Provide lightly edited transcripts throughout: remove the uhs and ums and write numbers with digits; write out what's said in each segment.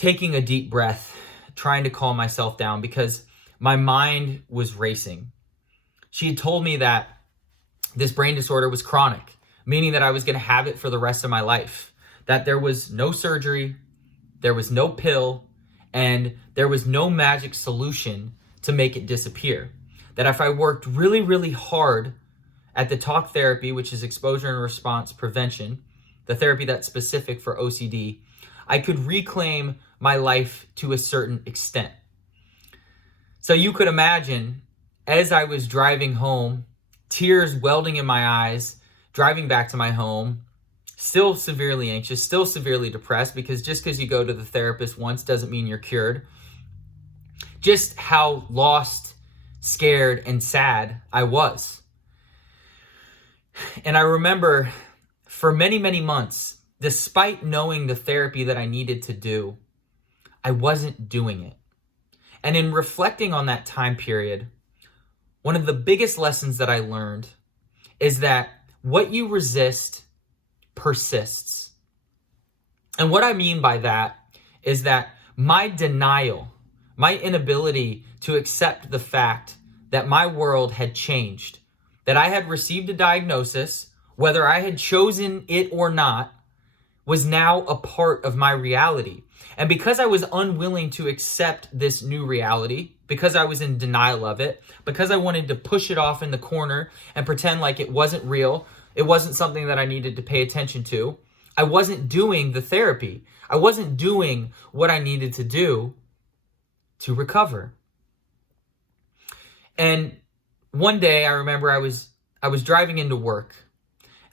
taking a deep breath, trying to calm myself down because my mind was racing. She had told me that this brain disorder was chronic, meaning that I was going to have it for the rest of my life, that there was no surgery, there was no pill, and there was no magic solution to make it disappear. That if I worked really, really hard at the talk therapy, which is exposure and response prevention, the therapy that's specific for OCD, I could reclaim my life to a certain extent. So you could imagine, as I was driving home, tears welding in my eyes, driving back to my home, still severely anxious, still severely depressed, because just because you go to the therapist once doesn't mean you're cured. Just how lost, scared, and sad I was. And I remember for many, many months, despite knowing the therapy that I needed to do, I wasn't doing it. And in reflecting on that time period, one of the biggest lessons that I learned is that what you resist persists. And what I mean by that is that my denial, my inability to accept the fact that my world had changed, that I had received a diagnosis, whether I had chosen it or not, was now a part of my reality. And because I was unwilling to accept this new reality, because I was in denial of it, because I wanted to push it off in the corner and pretend like it wasn't real, it wasn't something that I needed to pay attention to, I wasn't doing the therapy. I wasn't doing what I needed to do to recover. And one day I remember I was driving into work.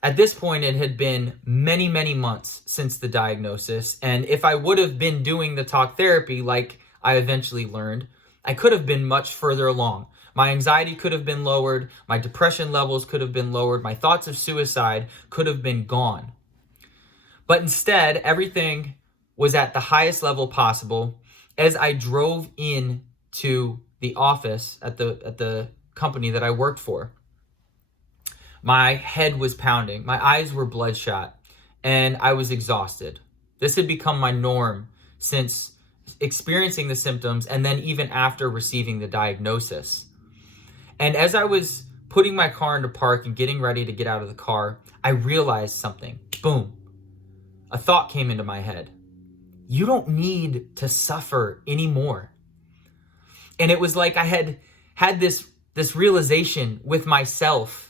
At this point, it had been many, many months since the diagnosis. And if I would have been doing the talk therapy like I eventually learned, I could have been much further along. My anxiety could have been lowered. My depression levels could have been lowered. My thoughts of suicide could have been gone. But instead, everything was at the highest level possible as I drove in to the office at the company that I worked for. My head was pounding, my eyes were bloodshot, and I was exhausted. This had become my norm since experiencing the symptoms and then even after receiving the diagnosis. And as I was putting my car into park and getting ready to get out of the car, I realized something. Boom. A thought came into my head. You don't need to suffer anymore. And it was like I had this realization with myself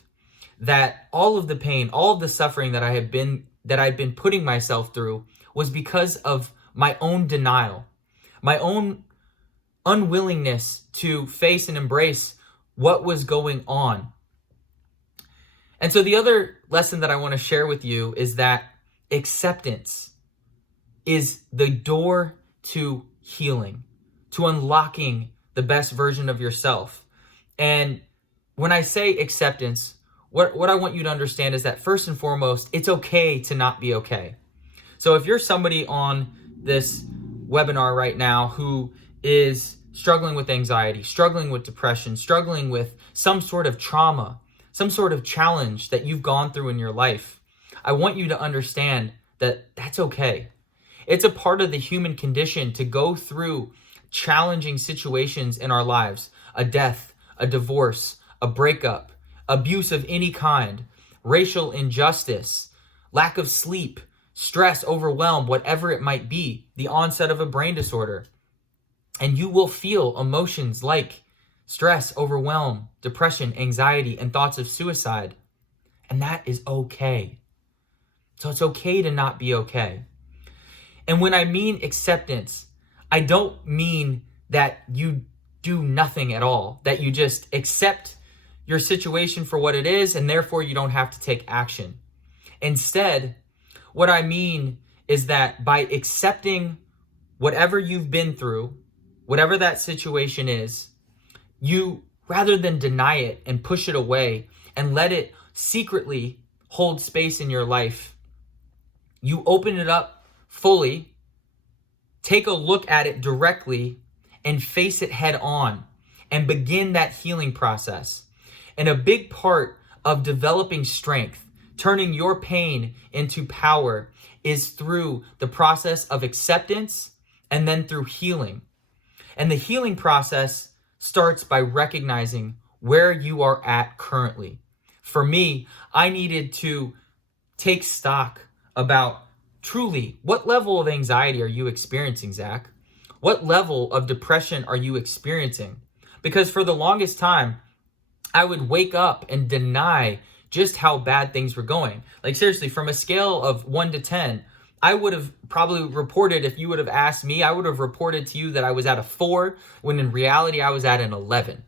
that all of the pain, all of the suffering that I'd been putting myself through was because of my own denial, my own unwillingness to face and embrace what was going on. And so the other lesson that I want to share with you is that acceptance is the door to healing, to unlocking the best version of yourself. And when I say acceptance, what I want you to understand is that first and foremost, it's okay to not be okay. So if you're somebody on this webinar right now who is struggling with anxiety, struggling with depression, struggling with some sort of trauma, some sort of challenge that you've gone through in your life, I want you to understand that that's okay. It's a part of the human condition to go through challenging situations in our lives, a death, a divorce, a breakup, abuse of any kind, racial injustice, lack of sleep, stress, overwhelm, whatever it might be, the onset of a brain disorder. And you will feel emotions like stress, overwhelm, depression, anxiety, and thoughts of suicide. And that is okay. So it's okay to not be okay. And when I mean acceptance, I don't mean that you do nothing at all, that you just accept your situation for what it is, and therefore you don't have to take action. Instead, what I mean is that by accepting whatever you've been through, whatever that situation is, you, rather than deny it and push it away and let it secretly hold space in your life, you open it up fully, take a look at it directly, and face it head on and begin that healing process. And a big part of developing strength, turning your pain into power, is through the process of acceptance and then through healing. And the healing process starts by recognizing where you are at currently. For me, I needed to take stock about truly what level of anxiety are you experiencing, Zach? What level of depression are you experiencing? Because for the longest time, I would wake up and deny just how bad things were going. Like seriously, from a scale of 1 to 10, I would have probably reported, if you would have asked me, I would have reported to you that I was at a 4, when in reality I was at an 11.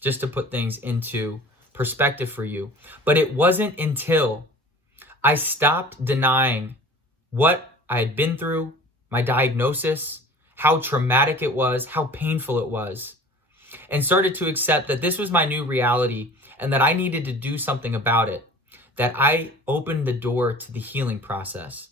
Just to put things into perspective for you. But it wasn't until I stopped denying what I had been through, my diagnosis, how traumatic it was, how painful it was, and started to accept that this was my new reality and that I needed to do something about it, that I opened the door to the healing process.